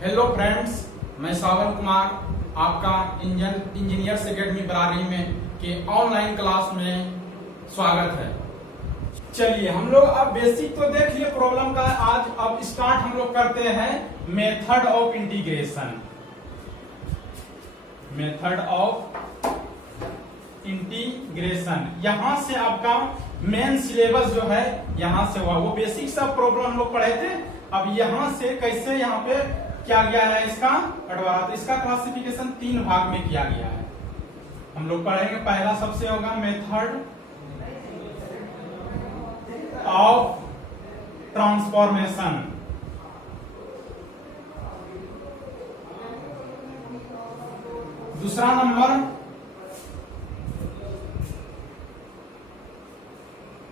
Hello friends, मैं सावन कुमार आपका engineers academy Barari में के ऑनलाइन क्लास में स्वागत है। चलिए हम लोग अब बेसिक तो देख लिए प्रॉब्लम का। आज अब स्टार्ट हम लोग करते हैं method of integration. Method of integration यहां से आपका मेन सिलेबस जो है यहां से हुआ, वो बेसिक सब प्रॉब्लम हम लोग पढ़े थे। अब यहां से कैसे यहाँ पे क्या गया है इसका बंटवारा, तो इसका क्लासिफिकेशन 3 भाग में किया गया है। हम लोग पढ़ेंगे, पहला सबसे होगा मेथड ऑफ ट्रांसफॉर्मेशन। दूसरा नंबर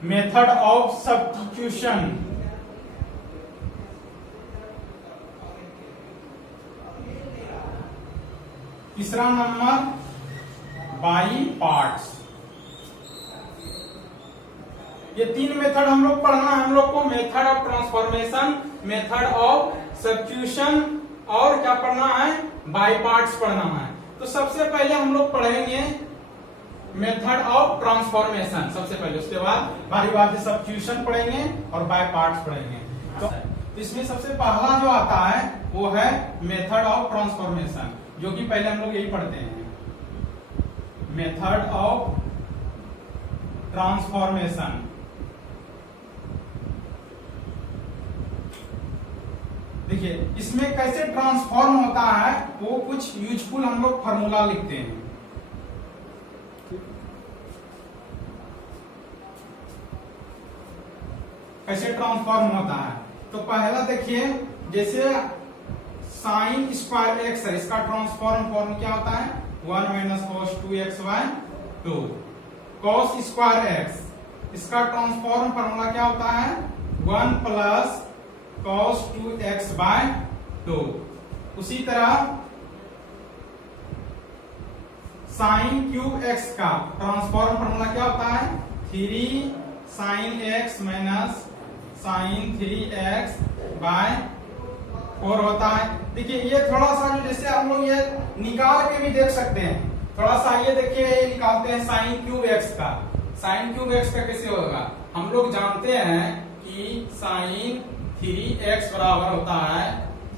मेथड ऑफ सब्स्टिट्यूशन। तीसरा नंबर बाई पार्ट्स। ये 3 मेथड हम लोग पढ़ना है। हम लोग को method of transformation, method of substitution और क्या पढ़ना है, बाई पार्ट्स पढ़ना है। तो सबसे पहले हम लोग पढ़ेंगे मेथड ऑफ ट्रांसफॉर्मेशन सबसे पहले, उसके बाद बारी बार से सब्स्टिट्यूशन पढ़ेंगे और बाय पार्ट्स पढ़ेंगे। तो इसमें सबसे पहला जो आता है वो है मेथड ऑफ ट्रांसफॉर्मेशन, जो कि पहले हम लोग यही पढ़ते हैं, मेथड ऑफ ट्रांसफॉर्मेशन। देखिए इसमें कैसे ट्रांसफॉर्म होता है, वो कुछ यूजफुल हम लोग फार्मूला लिखते हैं। कैसे ट्रांसफॉर्म होता है, तो पहला देखिए, जैसे साइन स्क्वायर एक्स है, इसका ट्रांसफॉर्म फॉर्म क्या होता है, 1 minus cos 2x by 2। Cos square x, इसका ट्रांसफॉर्म फॉर्मूला क्या होता है, 1 प्लस कॉस 2x बाय 2। उसी तरह साइन क्यूब एक्स का ट्रांसफॉर्म फॉर्मूला क्या होता है, 3 sine x minus sine 3x by 4 होता है। देखिए ये थोड़ा सा जैसे हम लोग ये निकाल के भी देख सकते हैं, थोड़ा सा ये देखिए, ये निकालते हैं साइन क्यूब एक्स का। साइन क्यूब एक्स का कैसे होगा, हम लोग जानते हैं कि साइन 3x बराबर होता है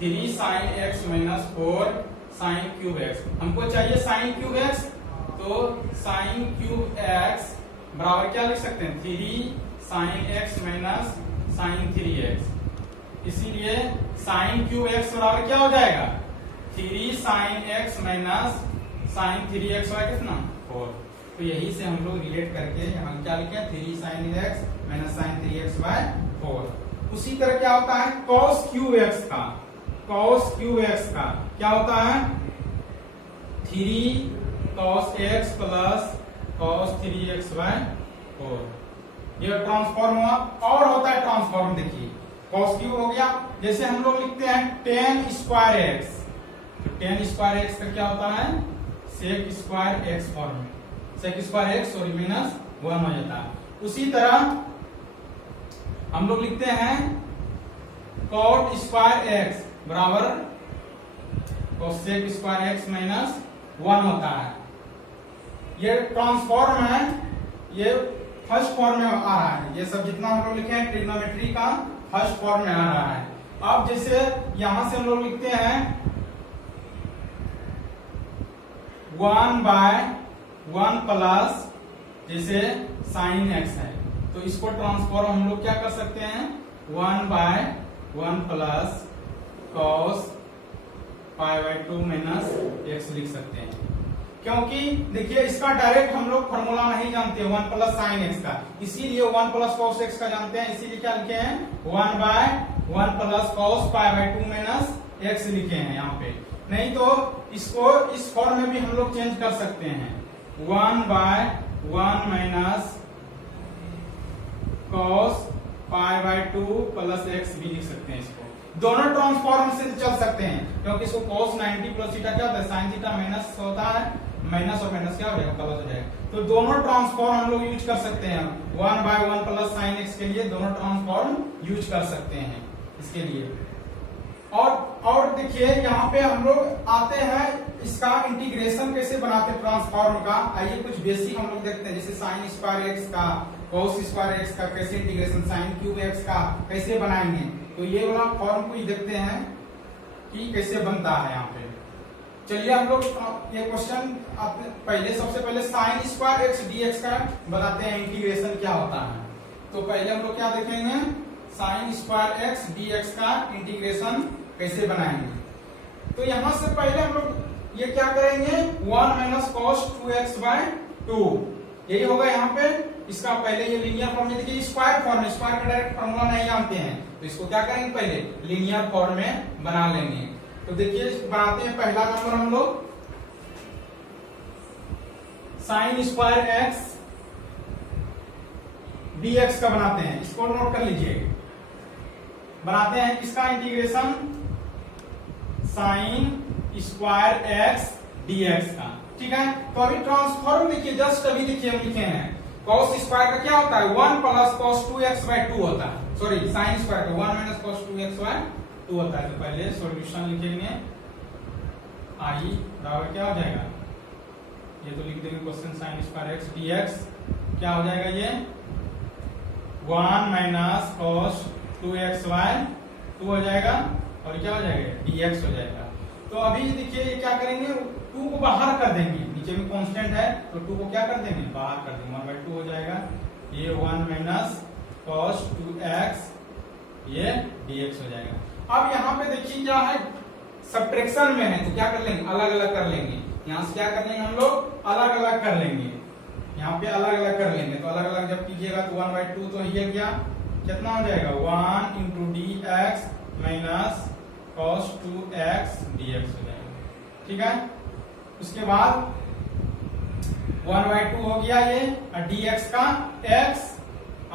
3 sine x minus 4 sine cube x. हमको चाहिए साइन क्यूब एक्स, तो साइन क्यूब एक्स बराबर क्या लिख सकते हैं, 3 sine x minus sine 3x। इसीलिए साइन क्यूब एक्स बराबर क्या हो जाएगा, 3 sine x minus sine 3x है कितना, 4। तो यही से हम लोग रिलेट करके यहाँ क्या लिखे, 3 sine x minus sine 3x by 4। उसी तरह क्या होता है cos क्यूब एक्स का, cos क्यूब एक्स का क्या होता है, 3 cos x plus cos 3x by 4। ये ट्रांसफॉर्म हुआ। और होता है ट्रांसफॉर्म, देखिए cos क्यूब हो गया, जैसे हम लोग लिखते हैं tan स्क्वायर एक्स, तो tan स्क्वायर एक्स का क्या होता है, sec स्क्वायर एक्स फॉर्म में, sec स्क्वायर एक्स और माइनस 1 हो जाता है। उसी तरह हम लोग लिखते हैं cot स्क्वायर एक्स बराबर cosec स्क्वायर एक्स माइनस 1 होता है। ये ट्रांसफॉर्म है, ये फर्स्ट फॉर्म में आ रहा है। ये सब जितना हम लोग लिखे हैं ट्रिग्नोमेट्री का फर्स्ट फॉर्म में आ रहा है। अब जैसे यहां से हम लोग लिखते हैं 1 बाय 1 प्लस जैसे साइन एक्स है, तो इसको ट्रांसफॉर्म हम लोग क्या कर सकते हैं, 1 by 1 plus cos pi by 2 minus x लिख सकते हैं। क्योंकि देखिए इसका डायरेक्ट हम लोग फॉर्मूला नहीं जानते 1 प्लस साइन एक्स का, इसीलिए 1 प्लस कॉस एक्स का जानते हैं, इसीलिए क्या लिखे हैं 1 by 1 plus cos pi by 2 minus x लिखे हैं यहाँ पे। नहीं तो इसको इस फॉर्म में भी हम लोग चेंज कर सकते हैं, 1 by 1 minus cos pi by 2 plus x भी लिख सकते हैं। इसको दोनों ट्रांसफॉर्म से चल सकते हैं, क्योंकि इसको cos 90 प्लस थीटा क्या होता है, साइन थीटा माइनस होता है, माइनस और माइनस क्या हो जाएगा, प्लस हो जाएगा। तो दोनों ट्रांसफॉर्म हम लोग यूज कर सकते हैं। 1 बाय 1 प्लस साइन एक्स के लिए दोनों ट्रांसफॉर्म यूज कर सकते हैं इसके लिए। और देखिए यहाँ पे हम लोग आते हैं इसका इंटीग्रेशन कैसे बनाते हैं ट्रांसफॉर्म का। आइए कुछ बेसिक हम लोग देखते हैं, जैसे साइन स्क्वायर एक्स का, कॉस स्क्वायर एक्स का कैसे इंटीग्रेशन, साइन क्यूब एक्स का कैसे बनाएंगे। तो ये वाला फॉर्म को ही देखते हैं कि कैसे बनता है यहाँ पे। चलिए हम लोग ये क्वेश्चन पहले सबसे पहले साइन स्क्वायर एक्स डीएक्स का बताते हैं इंटीग्रेशन क्या होता है। तो पहले हम लोग क्या देखेंगे, साइन स्क्वायर एक्स डीएक्स का इंटीग्रेशन कैसे बनाएंगे। तो यहां से पहले हम लोग ये क्या करेंगे, 1 माइनस कॉस 2x बाय 2 यही होगा यहाँ पे। इसका पहले ये लीनियर फॉर्म में देखिए, स्क्वायर फॉर्म में, स्क्वायर का डायरेक्ट फॉर्मूला नहीं जानते हैं तो इसको क्या करेंगे, पहले लीनियर फॉर्म में बना लेंगे। तो देखिए बनाते हैं पहला नंबर हम लोग साइन स्क्वायर एक्स डीएक्स का बनाते हैं, इसको नोट कर लीजिए। बनाते हैं किसका integration, sine square x dx का, ठीक है। तो अभी ट्रांसफॉर्म देखिए, जस्ट अभी देखिए हम लिखे हैं कॉस स्क्वायर का क्या होता है, 1 प्लस कॉस 2x बाय 2 होता है। सॉरी साइन स्क्वायर का 1 माइनस कॉस 2x बाय 2 होता है। तो पहले सॉल्यूशन लिखेंगे, आई बराबर क्या हो जाएगा, ये तो लिख देंगे question sine square x dx क्या हो जाएगा, ये 1 माइनस कॉस 2x बाय 2 हो जाएगा और क्या हो जाएगा, dx हो जाएगा। तो अभी देखिए ये क्या करेंगे, 2 को बाहर कर देंगे, नीचे में कांस्टेंट है तो 2 को क्या कर देंगे, बाहर कर देंगे, 1 बाय 2 हो जाएगा। ये 1 माइनस कॉस 2x ये dx हो जाएगा। अब यहाँ पे देखिए क्या है, सब्ट्रैक्शन में है तो क्या कर लेंगे, अलग अलग कर लेंगे। यहाँ से क्या कर लेंगे हम लोग, अलग अलग कर लेंगे, यहाँ पे अलग अलग कर लेंगे। तो अलग अलग जब कीजिएगा तो 1 बाय 2 तो ये क्या कितना हो जाएगा, 1 into d x minus cos 2x dx हो जाएगा, ठीक है। उसके बाद 1 बाय 2 हो गया ये, और dx का x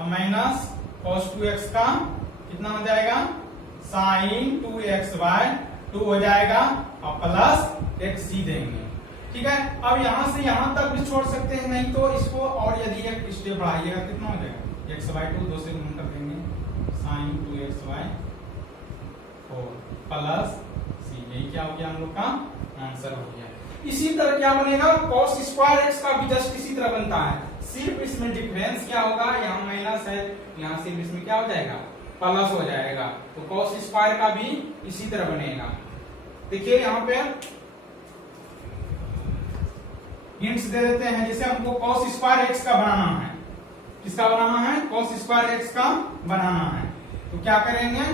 माइनस कॉस 2x का कितना हो जाएगा, साइन 2x बाय 2 हो जाएगा और प्लस एक सी देंगे, ठीक है। अब यहां से यहां तक भी छोड़ सकते हैं, नहीं तो इसको और यदि एक स्टेप बढ़ाइएगा कितना हो जाएगा, x बाय 2 2 से गुणा कर देंगे, साइन 2x बाय 4 प्लस सी, यही क्या हो गया हम लोग का आंसर हो गया। इसी तरह क्या बनेगा, cos स्क्वायर एक्स का भी जस्ट इसी तरह बनता है, सिर्फ इसमें डिफरेंस क्या होगा, यहाँ माइनस है, यहाँ सिर्फ इसमें क्या हो जाएगा, प्लस हो जाएगा। तो cos स्क्वायर का भी इसी तरह बनेगा। देखिए यहाँ पे हिंट्स दे देते हैं, जैसे हमको cos स्क्वायर एक्स का बनाना है, किसका बनाना है, cos स्क्वायर एक्स का बनाना है। तो क्या करेंगे,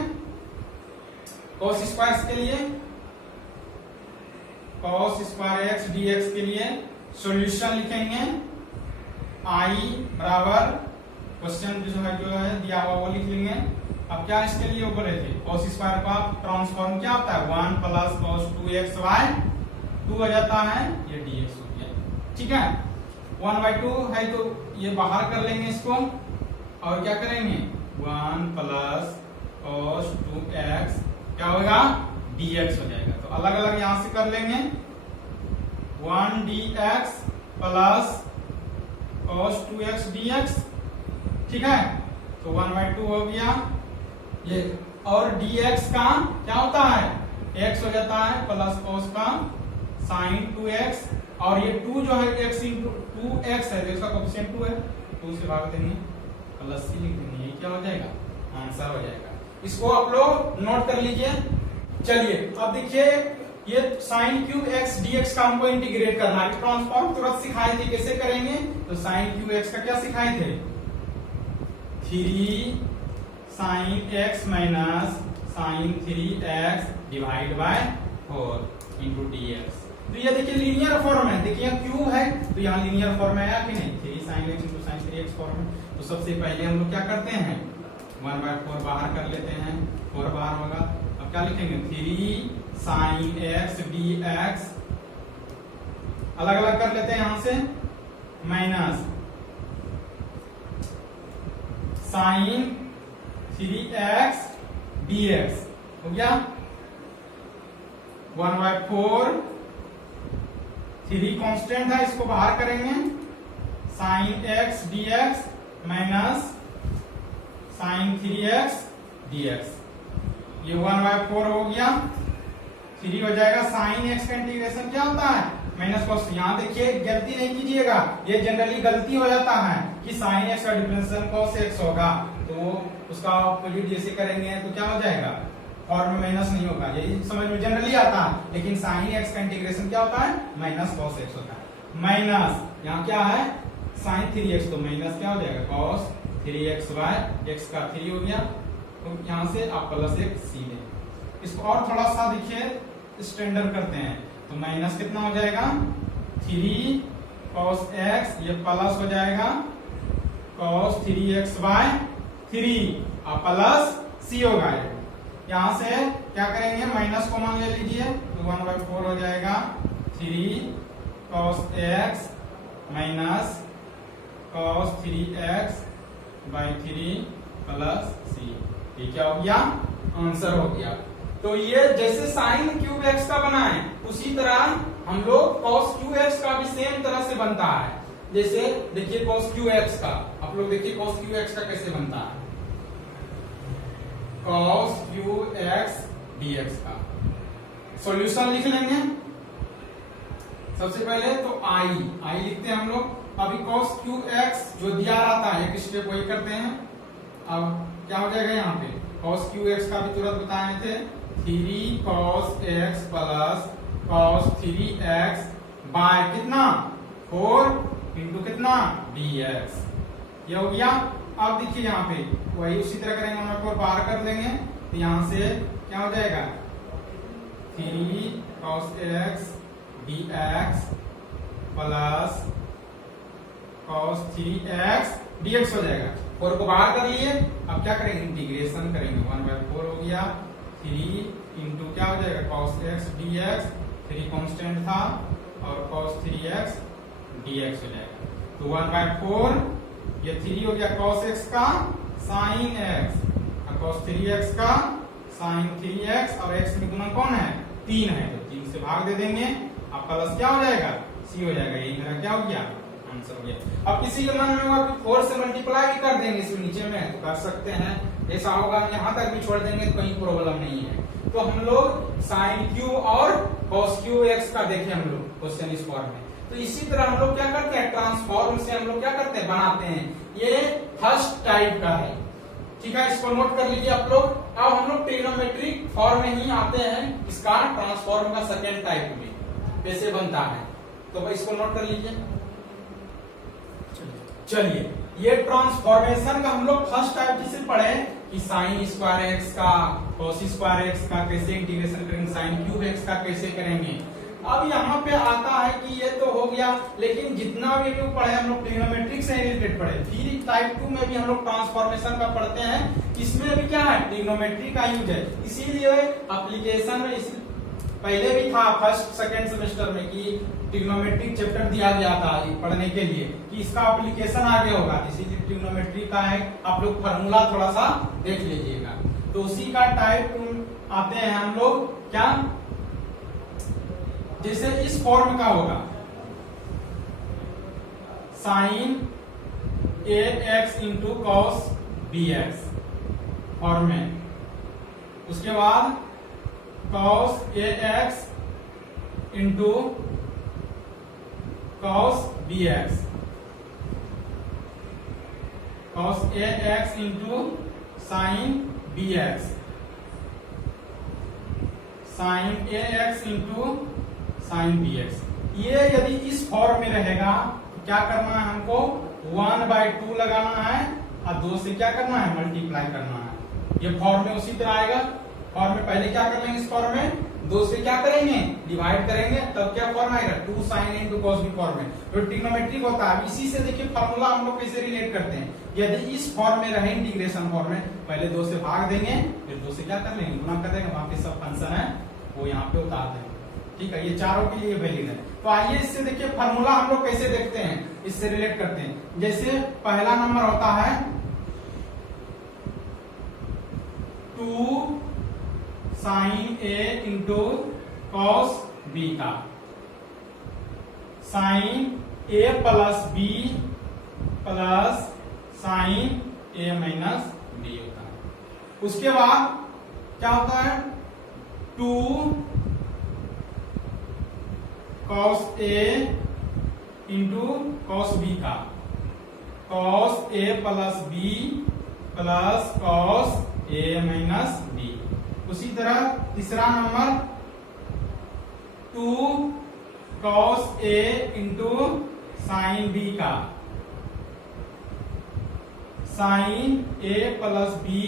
cos स्क्वायर के लिए, cos स्क्वायर एक्स डीएक्स के लिए सॉल्यूशन लिखेंगे, आई बराबर क्वेश्चन जो है दिया हुआ वो लिख लेंगे। अब क्या इसके लिए वो बोले थे, cos स्क्वायर का ट्रांसफॉर्म क्या होता है, 1 प्लस cos 2x बाय 2 हो जाता है, ये dx हो गया, ठीक है। 1 बाय 2 है तो ये बाहर कर लेंगे इसको, और क्या करेंगे, 1 प्लस cos 2x क्या होगा, dx हो जाएगा। तो अलग अलग यहां से कर लेंगे, 1 dx plus cos 2x dx, ठीक है। तो 1 बाय 2 हो गया ये, और dx का क्या होता है, x हो जाता है प्लस cos का sin 2x, और ये 2 जो है x इंटू 2x है, इसका कोएफिशिएंट 2 है, 2 से भाग देंगे प्लस c लिख देंगे, ये क्या हो जाएगा, आंसर हो जाएगा। इसको आप लोग नोट कर लीजिए। चलिए अब देखिए ये साइन क्यूब एक्स डीएक्स का हमको इंटीग्रेट करना है, ट्रांसफॉर्म तुरंत सिखाए थे कैसे करेंगे। तो साइन क्यूब एक्स का क्या सिखाए थे, 3 sine x minus sine 3x divide by 4 into dx. तो ये देखिए लीनियर फॉर्म है, देखिए क्यूब है तो यहाँ लीनियर फॉर्म है या कि नहीं, 3 sine x into sine 3x form. तो सबसे पहले हम लोग क्या करते हैं, 1 बाय 4 बाहर कर लेते हैं, 4 बाहर होगा। अब क्या लिखेंगे, 3 साइन एक्स dx, अलग अलग कर लेते हैं यहां से, माइनस साइन 3x dx हो गया। 1 बाय 4, 3 कांस्टेंट है इसको बाहर करेंगे, sine x dx minus sine 3x dx ये 1/4 हो गया, 3 हो जाएगा। साइन एक्स का इंटीग्रेशन क्या होता है, माइनस कॉस। यहाँ देखिए गलती नहीं कीजिएगा, ये जनरली गलती हो जाता है कि साइन एक्स का डिफरेंशियल कॉस एक्स होगा, तो उसका ऑपोजिट जैसे करेंगे तो क्या हो जाएगा, फॉर्म में माइनस नहीं होगा, यही समझ में जनरली आता है। लेकिन साइन एक्स का इंटीग्रेशन क्या होता है, माइनस कॉस एक्स होता है। माइनस यहाँ क्या है, साइन 3x, तो माइनस क्या हो जाएगा, कॉस 3x बाय एक्स का 3 हो गया, तो यहाँ से आप प्लस एक सीधे। इसको और थोड़ा सा देखिए स्टैंडर्ड करते हैं, तो माइनस कितना हो जाएगा, 3 cos x, ये प्लस हो जाएगा cos 3x बाय 3 और प्लस c होगा। यहाँ से क्या करेंगे, माइनस कॉमन ले लीजिए, तो 1/4 हो जाएगा, 3 cos x minus cos 3x by 3 plus c। ये क्या हो गया, आंसर हो गया। तो ये जैसे साइन क्यूब एक्स का बना है, उसी तरह हम लोग cos क्यू एक्स का भी सेम तरह से बनता है। जैसे देखिए cos क्यू एक्स का, आप लोग देखिए cos क्यू एक्स का कैसे बनता है, cos क्यू एक्स dx का सॉल्यूशन लिख लेंगे। सबसे पहले तो आई लिखते हैं हम लोग। अभी cos क्यू एक्स जो दिया रहता है, एक स्टेप वही करते हैं। अब क्या हो जाएगा, यहाँ पे cos क्यू एक्स का भी तुरंत बताए थे, 3 cos x plus cos 3x by कितना, 4 इंटू कितना, dx। ये हो गया। अब देखिए यहाँ पे वही उसी तरह करेंगे, हम आपको बाहर कर लेंगे, तो यहाँ से क्या हो जाएगा, 3 cos x dx plus cos 3x dx हो जाएगा। 4 को बाहर कर लिए, अब क्या करेंगे, इंटीग्रेशन करेंगे, 1/4 हो गया, 3 इंटू क्या हो जाएगा, cos x dx, 3 कांस्टेंट था, और cos 3x dx हो जाएगा। तो 1/4, ये 3 हो गया cos x का sin x, और cos 3x का sin 3x, और x में गुणन कौन है, 3 है, तो 3 से भाग दे देंगे, अब प्लस क्या हो जाएगा, c हो जाएगा। यही मेरा क्या हो गया, आंसर हो गया। अब किसी के मन में होगा कि 4 से मल्टीप्लाई भी कर देंगे इसमें नीचे में, तो कर सकते हैं, ऐसा होगा, यहाँ तक भी छोड़ देंगे तो कहीं प्रॉब्लम नहीं है। तो हम लोग साइन क्यू और cos क्यू एक्स का देखे हम लोग क्वेश्चन इस फॉर्म में। तो इसी तरह हम लोग क्या करते हैं, ट्रांसफॉर्म से हम लोग क्या करते हैं, बनाते हैं। ये फर्स्ट टाइप का है, ठीक है, इसको नोट कर लीजिए आप लोग। अब हम लोग ट्रिग्नोमेट्रिक फॉर्म में ही आते हैं, इसका ट्रांसफॉर्म का सेकेंड टाइप में कैसे बनता है, तो इसको नोट कर लीजिए। चलिए, ये ट्रांसफॉर्मेशन का हम लोग फर्स्ट टाइप जिसे पढ़े कि साइन स्क्वायर एक्स का, cos स्क्वायर एक्स का कैसे इंटीग्रेशन करेंगे, साइन क्यूब एक्स का कैसे करेंगे। अब यहाँ पे आता है कि ये तो हो गया, लेकिन जितना भी लोग पढ़े हम लोग ट्रिग्नोमेट्रिक से रिलेटेड पढ़े, फिर टाइप 2 में भी हम लोग ट्रांसफॉर्मेशन का पढ़ते हैं। इसमें भी क्या है, ट्रिग्नोमेट्री का यूज है। इसीलिए एप्लीकेशन में पहले भी था फर्स्ट सेकेंड सेमेस्टर में कि ट्रिग्नोमेट्रिक चैप्टर दिया गया था पढ़ने के लिए, कि इसका एप्लीकेशन आगे होगा, इसीलिए ट्रिग्नोमेट्री का है। आप लोग फार्मूला थोड़ा सा देख लीजिएगा। तो उसी का टाइप आते हैं हम लोग, क्या, जैसे इस फॉर्म का होगा, sine a x into cos b x form में, उसके बाद cos ax into cos bx, cos ax into sin bx, sin ax into sin bx। ये यदि इस फॉर्म में रहेगा तो क्या करना है, हमको 1/2 लगाना है और 2 से क्या करना है, मल्टीप्लाई करना है। ये फॉर्म में उसी तरह आएगा। फॉर्म में पहले क्या कर लेंगे, इस फॉर्म में 2 से क्या करेंगे, डिवाइड करेंगे, तब क्या फॉर्म आएगा, 2 sin into cos B form में। तो ट्रिग्नोमेट्रिक होता है। इसी से देखिए फार्मूला हम लोग कैसे रिलेट करते हैं। यदि इस फॉर्म में रहे इंटीग्रेशन फॉर्म में, पहले 2 से भाग देंगे, फिर 2 से क्या कर लेंगे, गुणा कर देंगे, वहां पे सब फंक्शन है वो यहाँ पे उतार देंगे। ठीक है, ये चारों के लिए वैलिड है। तो आइए इससे देखिए फार्मूला हम लोग कैसे देखते हैं, इससे रिलेट करते हैं। जैसे पहला नंबर होता है 2 साइन ए इंटू कॉस बी का, साइन ए प्लस बी प्लस साइन ए माइनस बी होता है। उसके बाद क्या होता है 2 cos A into cos B का cos A plus B plus cos A minus B। उसी तरह तीसरा number 2 cos A into sine B का sine A plus B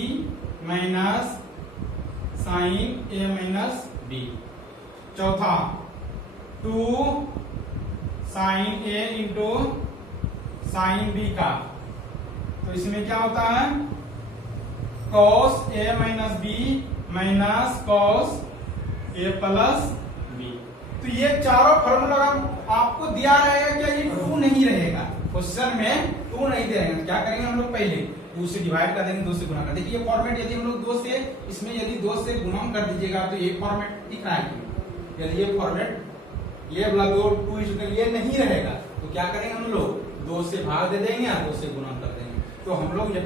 minus sine A minus B। चौथा 2 sine A into sine B का, तो इसमें क्या होता है cos A minus B minus cos A plus B। तो ये चारों फॉर्मूला आपको दिया रहेगा, क्या ये 2 नहीं रहेगा क्वेश्चन में, 2 नहीं दे रहेंगे। क्या करेंगे हम लोग पहले 2 से डिवाइड कर देंगे, 2 से गुणा कर देंगे। ये फॉर्मेट यदि हम लोग 2 से इसमें यदि 2 से गुणा कर दीजिएगा तो ये फॉर्मेट दिख रहा है। यदि ये फॉर्मेट ये वाला 2 ये नहीं रहेगा तो क्या करेंगे हम लोग 2 से भाग दे देंगे या 2 से गुणा कर देंगे। तो हम लोग ये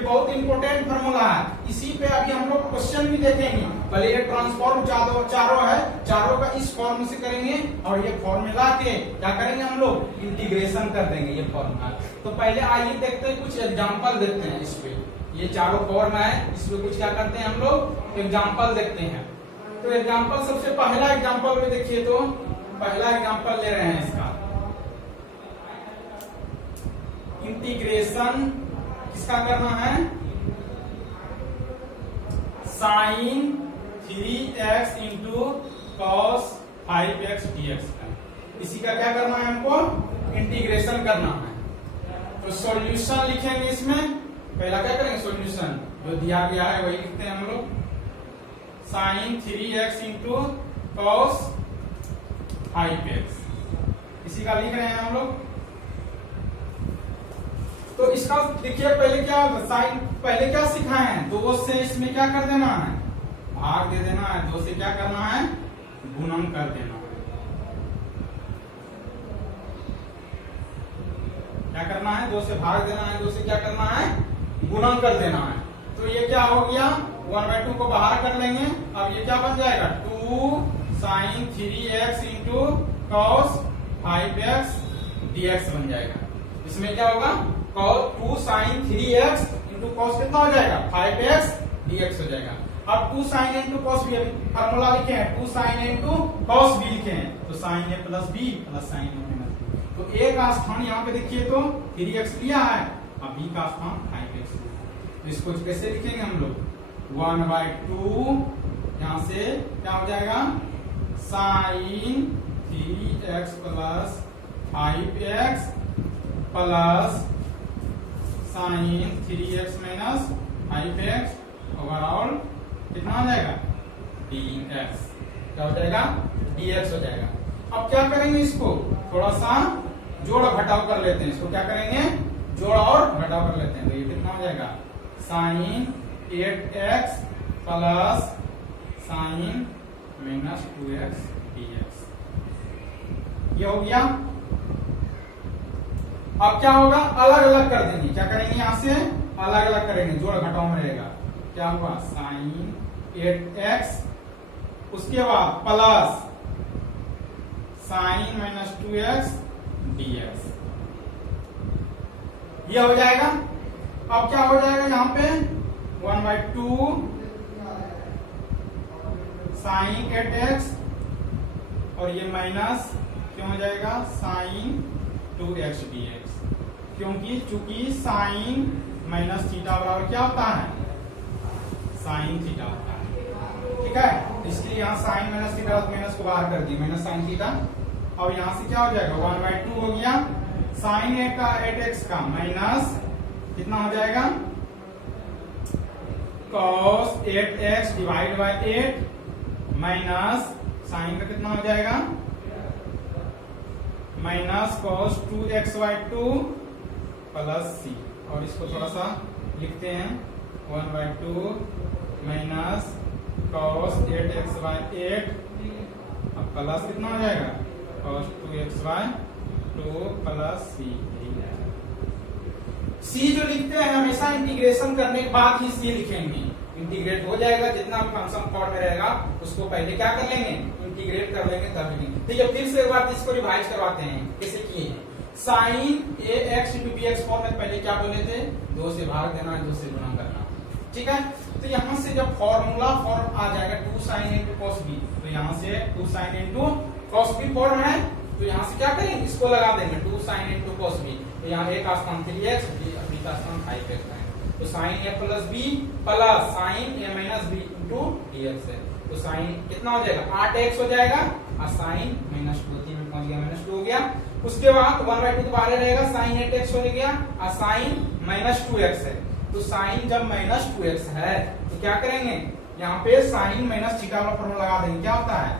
बहुत इंपॉर्टेंट फार्मूला है, इसी पे अभी हम लोग क्वेश्चन भी देखेंगे। पहले ये ट्रांसफॉर्म चारों है, चारों का इस फॉर्म से करेंगे और ये फॉर्मूला के क्या करेंगे हम लोग इंटीग्रेशन कर देंगे ये फॉर्मूला। तो पहले आइए देखते हैं, कुछ एग्जांपल देखते हैं इस पे। ये चारों फॉर्म है, इसमें कुछ क्या करते हैं हम लोग एग्जांपल देखते हैं। तो एग्जांपल सबसे पहला एग्जांपल में देखिए, तो पहला एग्जांपल ले रहे हैं इसका इंटीग्रेशन किसका करना है sign 3x into cos 5x dx का। इसी का क्या करना है हमको इंटीग्रेशन करना है। तो सॉल्यूशन लिखेंगे इसमें, पहला क्या करेंगे सॉल्यूशन जो दिया गया है वही लिखते हैं हम लोग, sign 3x into cos 5x, इसी का लिख रहे हैं हम लोग। तो इसका देखिए पहले क्या साइन, पहले क्या सिखाए हैं 2 से इसमें क्या कर देना है भाग दे देना है, 2 से क्या करना है गुणन कर देना है। क्या करना है 2 से भाग देना है, 2 से क्या करना है गुणन कर देना है। तो ये क्या हो गया 1/2 को बाहर कर लेंगे, अब ये क्या बन जाएगा 2 sign 3x into cos 5x dx बन जाएगा। इसमें क्या होगा 2 साइन 3x इंटू कॉस कितना हो जाएगा 5x dx हो जाएगा। अब 2 साइन इंटू कॉस भी फॉर्मूला लिखे हैं, 2 साइन इंटू कॉस भी लिखे हैं, तो sine a plus b plus sine a minus b। तो a का स्थान यहाँ पे देखिए तो 3x लिया है, अब b का स्थान 5x। तो इसको कैसे लिखेंगे हम लोग 1/2, यहाँ से क्या हो जाएगा sine 3x plus 5x plus sine 3x minus 5x overall कितना हो जाएगा dx, क्या हो जाएगा dx हो जाएगा। अब क्या करेंगे इसको थोड़ा सा जोड़ घटाव कर लेते हैं, इसको क्या करेंगे जोड़ और घटाव कर लेते हैं। तो ये कितना हो जाएगा sine 8x plus sine minus 2x dx, ये हो गया। अब क्या होगा अलग अलग कर देंगे, क्या करेंगे यहाँ से अलग अलग करेंगे, जोड़ घटाव में रहेगा। क्या हुआ साइन 8x, उसके बाद plus sine minus 2x dx, ये हो जाएगा। अब क्या हो जाएगा यहाँ पे 1/2 साइन 8x और ये माइनस क्यों हो जाएगा साइन 2x dx, क्योंकि चूंकि साइन माइनस थीटा बराबर क्या होता है साइन थीटा होता है, ठीक है। इसलिए यहाँ साइन माइनस थीटा माइनस को बाहर कर दिए माइनस साइन थीटा। और यहाँ से क्या हो जाएगा 1/2 हो गया साइन 8x का माइनस कितना हो जाएगा cos 8x divide by 8 minus sine का कितना हो जाएगा minus cos 2x/2 plus c। और इसको थोड़ा सा लिखते हैं 1/2 माइनस cos 8x/8 अब प्लस कितना हो जाएगा cos 2x/2 plus c। c जो लिखते हैं हमेशा इंटीग्रेशन करने के बाद ही c लिखेंगे, इंटीग्रेट हो जाएगा, जितना भी फंक्शन फॉर्म में रहेगा उसको पहले क्या कर लेंगे, इंटीग्रेट कर लेंगे, तब लिखेंगे। ठीक है, फिर से एक बार इसको रिवाइज करवाते हैं कैसे किए हैं। Sine a x into b x form में पहले क्या बोले थे, 2 से भाग देना, 2 से गुणा करना। ठीक है, तो यहाँ से जब फॉर्मूला फॉर्म आ जाएगा 2 sin इंटू कॉस बी, तो यहाँ से 2 sin into cos B form है, तो यहाँ से क्या करेंगे, इसको लगा देंगे 2 sin इंटू कॉस बी, तो यहाँ ए का स्थान 3x, बी का स्थान 5x है, तो साइन ए प्लस बी प्लस साइन ए माइनस बी इंटू dx है, तो साइन कितना हो जाएगा 8x हो जाएगा, और साइन -2 में पहुंच गया, -2 हो गया। उसके बाद 1/2 तो बाहर रहेगा, साइन 8x हो गया, और साइन -2x है, तो साइन जब -2x है तो क्या करेंगे, यहाँ पे साइन माइनस थीटा वाला फॉर्मूला लगा देंगे। क्या होता है,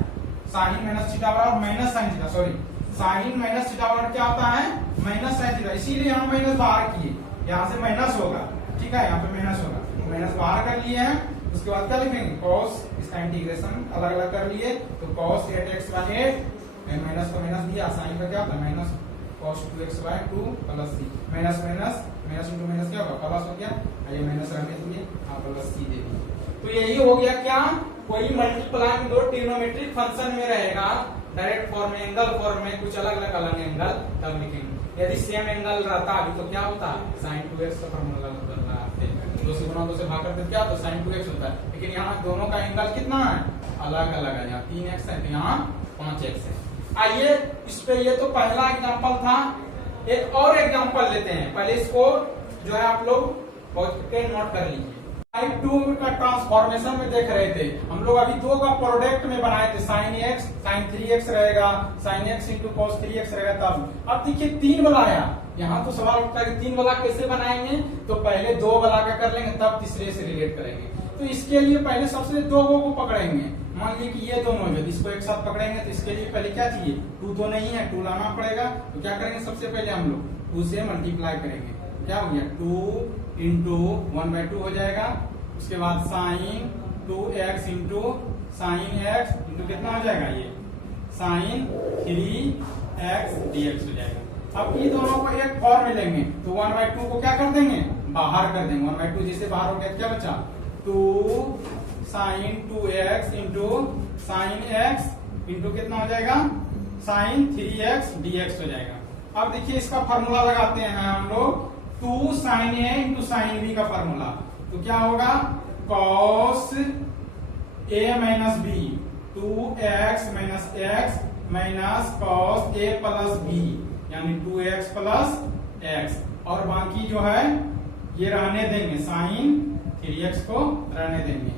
साइन माइनस थीटा बराबर minus sine theta, sorry sine minus theta बराबर क्या होता है, माइनस साइन थीटा, इसीलिए यहाँ माइनस बाहर किए, यहाँ से माइनस होगा। ठीक है, यहाँ पे माइनस होगा, तो माइनस बाहर कर लिए हैं। उसके बाद क्या लिखेंगे, cos, इसका इंटीग्रेशन अलग अलग कर लिए, तो cos 8x/8 माइनस का माइनस दिया, साइन का क्या होता है minus cos 2x/2 plus c, minus minus minus into minus क्या होगा प्लस हो गया, ये माइनस रहने दिए, प्लस c दे दिए। तो यही हो गया क्या, कोई मल्टीप्लाई दो ट्रिग्नोमेट्रिक फंक्शन में रहेगा, डायरेक्ट फॉर्म में, एंगल फॉर्म में, कुछ अलग अलग एंगल, तब लिखेंगे। यदि सेम एंगल रहता अभी तो क्या होता, sin 2x का फॉर्मूला बदलना है, 2 से गुणा 2 से भाग करते क्या होता, sin 2x होता है, लेकिन यहाँ दोनों का एंगल कितना है, अलग अलग है, यहाँ 3x है, यहाँ 5x है। आइए इस पे, ये तो पहला एग्जांपल था, एक और एग्जांपल लेते हैं। पहले इसको जो है आप लोग बहुत नोट कर लीजिए। टाइप 2 का ट्रांसफॉर्मेशन में देख रहे थे हम लोग, अभी 2 का प्रोडक्ट में बनाए थे, sin x sin 3x रहेगा, sin x into cos 3x रहेगा, तब अब देखिए 3 वाला आया, यहाँ तो सवाल उठता है कि 3 वाला कैसे बनाएंगे, तो पहले 2 वाला का कर लेंगे, तब तीसरे से रिलेट करेंगे। तो इसके लिए पहले सबसे 2 को पकड़ेंगे, मान लीजिए कि ये दोनों है, इसको एक साथ पकड़ेंगे, तो इसके लिए पहले क्या चाहिए, 2 तो नहीं है, 2 लाना पड़ेगा, तो क्या करेंगे, सबसे पहले हम लोग 2 से मल्टीप्लाई करेंगे, क्या हो गया 2 इंटू 1/2 हो जाएगा। उसके बाद sine 2x into sine x into कितना हो जाएगा, ये साइन 3x dx हो जाएगा। अब ये दोनों को एक फॉर्म में लेंगे, तो 1/2 को क्या कर देंगे, बाहर कर देंगे, 1/2 जैसे बाहर हो गया, क्या बचा 2 sine 2x into sine x into कितना हो जाएगा, साइन 3x dx हो जाएगा। अब देखिए इसका फॉर्मूला लगाते हैं हम लोग, 2 sine a into sine b का फॉर्मूला, तो क्या होगा cos a minus b 2x minus x minus cos a plus b, यानी 2x प्लस x, और बाकी जो है ये रहने देंगे, साइन 3x को रहने देंगे।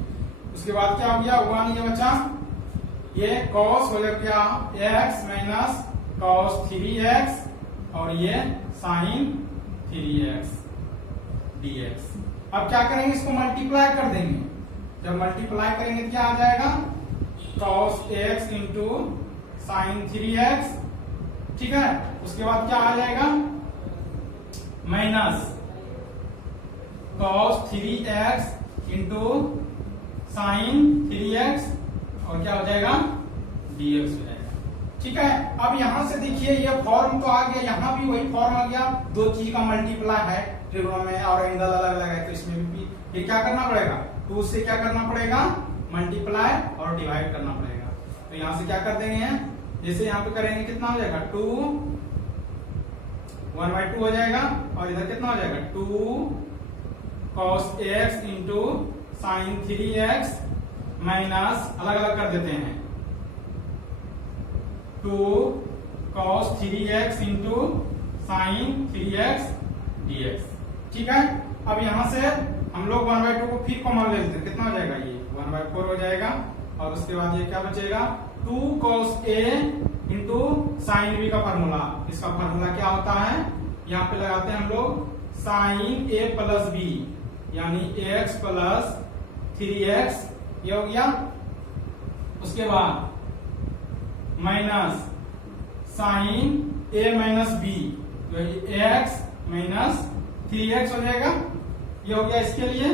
उसके बाद क्या हो गया, 1 ये बचा, ये cos हो गया x माइनस cos 3x और ये साइन 3x dx। अब क्या करेंगे, इसको मल्टीप्लाई कर देंगे, जब मल्टीप्लाई करेंगे क्या आ जाएगा, cos x into sine 3x, ठीक है। उसके बाद क्या आ जाएगा, minus cos 3x into sign 3x और क्या हो जाएगा dx हो जाएगा। ठीक है, अब यहां से देखिए ये फॉर्म तो आ गया, यहाँ भी वही फॉर्म आ गया, 2 चीज का मल्टीप्लाई है त्रिकोण में और एंगल अलग अलग है, तो इसमें भी फिर क्या करना पड़ेगा, 2 से क्या करना पड़ेगा, मल्टीप्लाई और डिवाइड करना पड़ेगा। तो यहाँ से क्या कर देंगे, जैसे यहाँ पे करेंगे कितना हो जाएगा 2 1/2 हो जाएगा, और इधर कितना हो जाएगा 2 cos x into sine 3x minus अलग अलग कर देते हैं 2 cos 3x into sign 3x dx। ठीक है, अब यहां से हम लोग 1/2 को फिर कॉमन ले लेते हैं, कितना हो जाएगा, ये 1/4 हो जाएगा, और उसके बाद ये क्या बचेगा 2 cos a into sine b का फॉर्मूला। इसका फॉर्मूला क्या होता है, यहाँ पे लगाते हैं हम लोग साइन a प्लस b, यानी ax प्लस 3x, ये हो गया। उसके बाद minus sine a minus b, तो ये ax माइनस 3x हो जाएगा, ये हो गया इसके लिए।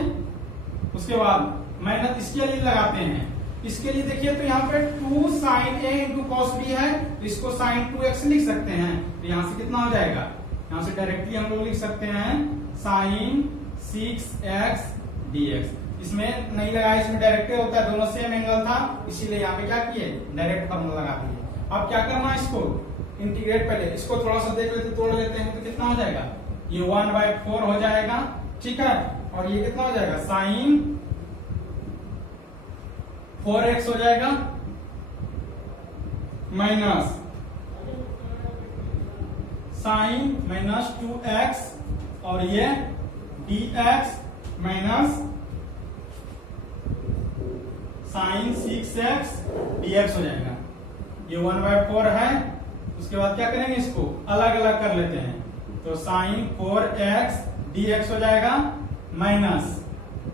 उसके बाद माइनस इसके लिए लगाते हैं, इसके लिए देखिए तो यहाँ पे 2 sine a into cos b है, तो इसको साइन 2x लिख सकते हैं, तो यहाँ से कितना हो जाएगा, यहाँ से डायरेक्टली हम लोग लिख सकते हैं साइन 6x dx। इसमें नहीं लगाया, इसमें डायरेक्ट होता है, दोनों सेम एंगल था, इसीलिए यहाँ पे क्या किए, डायरेक्ट फॉर्मूला लगा दिए। अब क्या करना है, इसको इंटीग्रेट, पहले इसको थोड़ा सा देख लेते, तोड़ लेते हैं, तो कितना हो जाएगा, ये 1/4 हो जाएगा, ठीक है। और ये कितना हो जाएगा, साइन 4x हो जाएगा माइनस साइन माइनस 2x, और ये dx minus sine 6x dx हो जाएगा। ये 1/4 है। उसके बाद क्या करेंगे, इसको अलग अलग कर लेते हैं, तो साइन 4x dx हो जाएगा माइनस,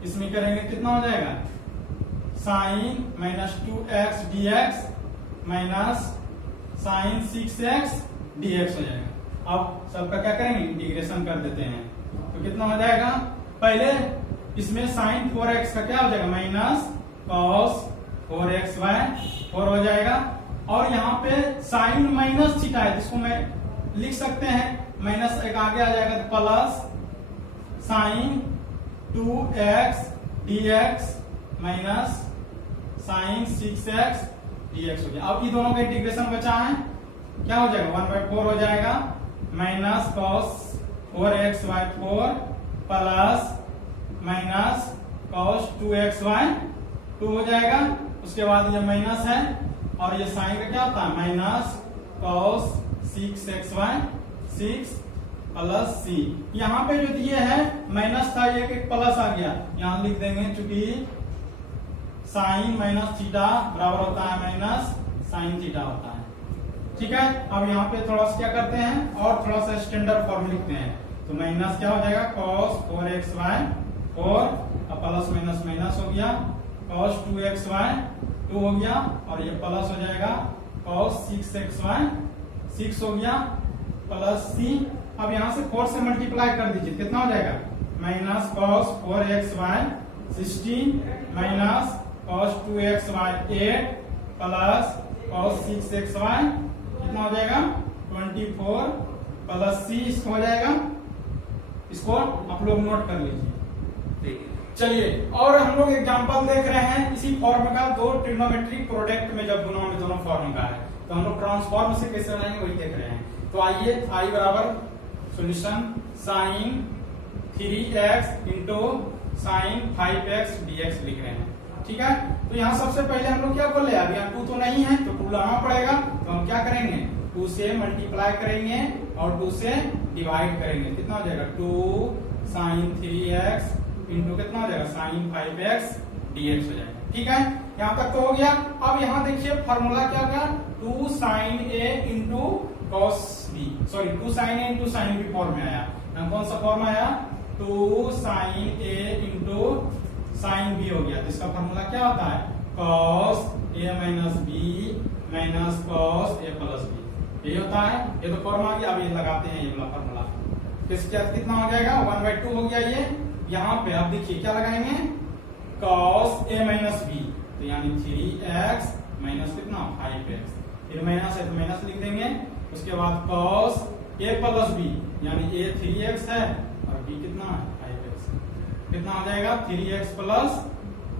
इसमें करेंगे कितना हो जाएगा, sine minus 2x dx minus sine 6x dx हो जाएगा। अब सबका क्या करेंगे, इंटीग्रेशन कर देते हैं, तो कितना हो जाएगा, पहले इसमें साइन 4x का क्या हो जाएगा, माइनस कॉस 4xy 4 हो जाएगा, और यहाँ पे साइन माइनस थीटा है, जिसको मैं लिख सकते हैं, माइनस एक आगे आ जाएगा, तो plus sine 2x dx minus sine 6x dx हो गया। अब ये दोनों का इंटीग्रेशन बचा है, क्या हो जाएगा, 1/4 हो जाएगा, minus cos 4xy4 plus minus cos 2xy 2 हो जाएगा। उसके बाद ये माइनस है, और ये साइन का क्या होता है, माइनस कॉस 6xy 6 प्लस सी। यहाँ पे जो दिए है माइनस था, ये एक प्लस आ गया, यहाँ लिख देंगे, चूंकि साइन माइनस थीटा बराबर होता है माइनस साइन थीटा होता है, ठीक है। अब यहाँ पे थोड़ा सा क्या करते हैं, और थोड़ा सा स्टैंडर्ड फॉर्म लिखते हैं, तो माइनस क्या हो जाएगा, कॉस 4xy 4, अब प्लस माइनस माइनस हो गया, कॉस 2xy 2 हो गया, और ये प्लस हो जाएगा, कॉस 6xy 6 हो गया, प्लस सी। अब यहाँ से 4 से मल्टीप्लाई कर दीजिए, कितना हो जाएगा, minus cos 4xy 16 minus cos 2xy 8 plus cos 6xy कितना हो जाएगा, 24 प्लस सी, इसको हो जाएगा, इसको आप लोग नोट कर लीजिए। चलिए, और हम लोग एग्जांपल देख रहे हैं इसी फॉर्म का, दो ट्रिग्नोमेट्रिक प्रोडक्ट में जब गुना में दोनों फॉर्म का है, तो हम लोग ट्रांसफॉर्म से कैसे बनाएंगे वही देख रहे हैं। तो आइए, आई बराबर solution sine 3x into sine 5x dx लिख रहे हैं, ठीक है। तो यहाँ सबसे पहले हम लोग क्या कर ले, अभी यहाँ 2 तो नहीं है, तो 2 लाना पड़ेगा, तो हम क्या करेंगे, 2 से मल्टीप्लाई करेंगे और 2 से डिवाइड करेंगे, कितना हो जाएगा, 2 साइन 3x इंटू कितना हो जाएगा, साइन 5x dx हो जाएगा, ठीक है। यहाँ तक तो हो गया। अब यहाँ देखिए फॉर्मूला क्या होगा, 2 sine a into cos b, sorry 2 sine a into sine b form में आया। यहाँ कौन सा फॉर्म आया, 2 sine a into sine b हो गया। तो इसका फॉर्मूला क्या होता है, cos a minus b minus cos a plus b, ये होता है। ये तो फॉर्म आ गया। अब ये लगाते हैं, ये वाला फॉर्मूला, कितना हो जाएगा, 1/2 हो गया ये। यहाँ पे आप देखिए क्या लगाएंगे, कॉस a माइनस b, तो यानी 3x माइनस कितना 5x, फिर माइनस है तो माइनस लिख देंगे। उसके बाद कॉस a प्लस b, यानी a 3x है और b कितना है 5x, कितना हो जाएगा 3x प्लस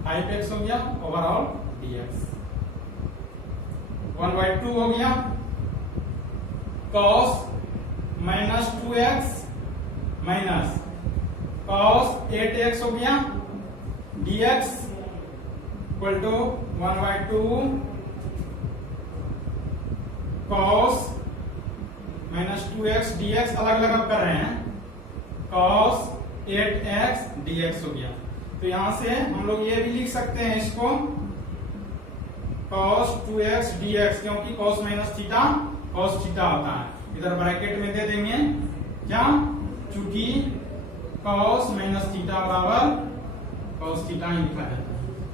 5x हो गया ओवरऑल dx। 1/2 हो गया, cos minus 2x minus cos 8x हो गया, dx equal to 1/2 cos minus 2x dx, अलग अलग अब कर रहे हैं, cos 8x dx हो गया। तो यहां से हम लोग ये भी लिख सकते हैं इसको, cos 2x dx, क्योंकि cos minus theta cos theta होता है, इधर ब्रैकेट में दे देंगे क्या, चूंकि cos माइनस थीटा बराबर cos थीटा ही लिखा जाता है,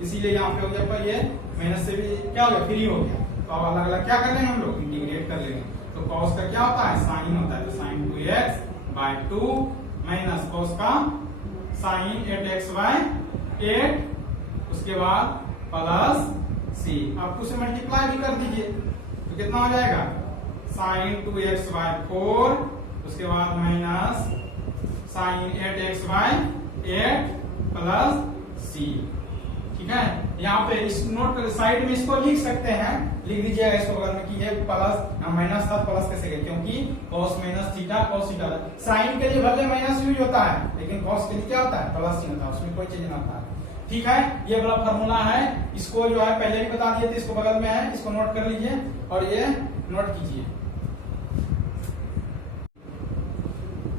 इसीलिए यहाँ पे हो गया, पर ये माइनस से भी क्या हो गया, फ्री हो गया। तो अब अलग अलग क्या कर लेंगे हम लोग, इंटीग्रेट कर लेंगे। तो cos का क्या होता है, साइन होता है, तो साइन 2x/2 माइनस cos का साइन 8x/8, उसके बाद प्लस c, आप 2 से मल्टीप्लाई भी कर दीजिए, तो कितना हो जाएगा, साइन 2x/4, उसके बाद माइनस साइन 8x/8 प्लस सी। ठीक है, यहाँ पे इस नोट कर साइड में इसको लिख सकते हैं, लिख दीजिएगा इसको बगल में कि ये प्लस माइनस था, प्लस कैसे गए, क्योंकि cos minus theta cos theta. Sine के लिए भले माइनस यूज होता है, लेकिन cos के लिए क्या होता है, प्लस चिन्ह होता है, उसमें कोई चेंज नहीं आता है। ठीक है, ये वाला फॉर्मूला है, इसको जो है पहले भी बता दिए थे, इसको बगल में है, इसको नोट कर लीजिए और ये नोट कीजिए।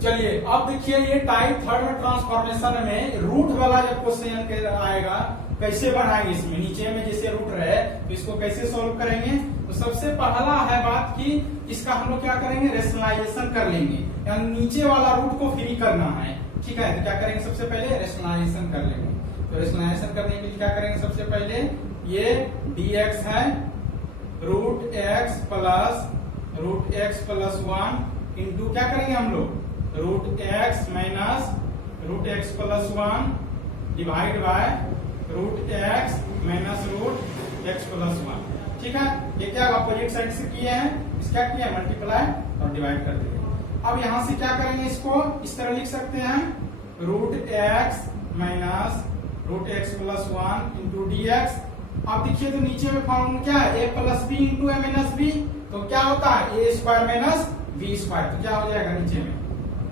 चलिए अब देखिए, ये टाइप थर्ड में ट्रांसफॉर्मेशन में रूट वाला जब क्वेश्चन आएगा, कैसे बढ़ाएंगे, इसमें नीचे में जैसे रूट रहे तो इसको कैसे सॉल्व करेंगे। तो सबसे पहला है बात कि इसका हम लोग क्या करेंगे, रेशनलाइजेशन कर लेंगे, यानी नीचे वाला रूट को फ्री करना है। ठीक है, तो क्या करेंगे, सबसे पहले रेशनलाइजेशन कर लेंगे। तो रेशनलाइजेशन करने के लिए क्या करेंगे, सबसे पहले ये dx है रूट एक्स प्लस 1 इंटू क्या करेंगे हम लोग, root x minus root x plus 1 divide by root x minus root x plus 1। ठीक है, ये क्या अपोजिट साइड से किए हैं, इसका किया मल्टीप्लाई और डिवाइड कर देंगे। अब यहां से क्या करेंगे, इसको इस तरह लिख सकते हैं, root x minus root x plus 1 into d x. अब देखिए तो नीचे में फॉर्मूला क्या है, a plus b into a minus b, तो क्या होता है a square minus b square, तो क्या हो जाएगा नीचे में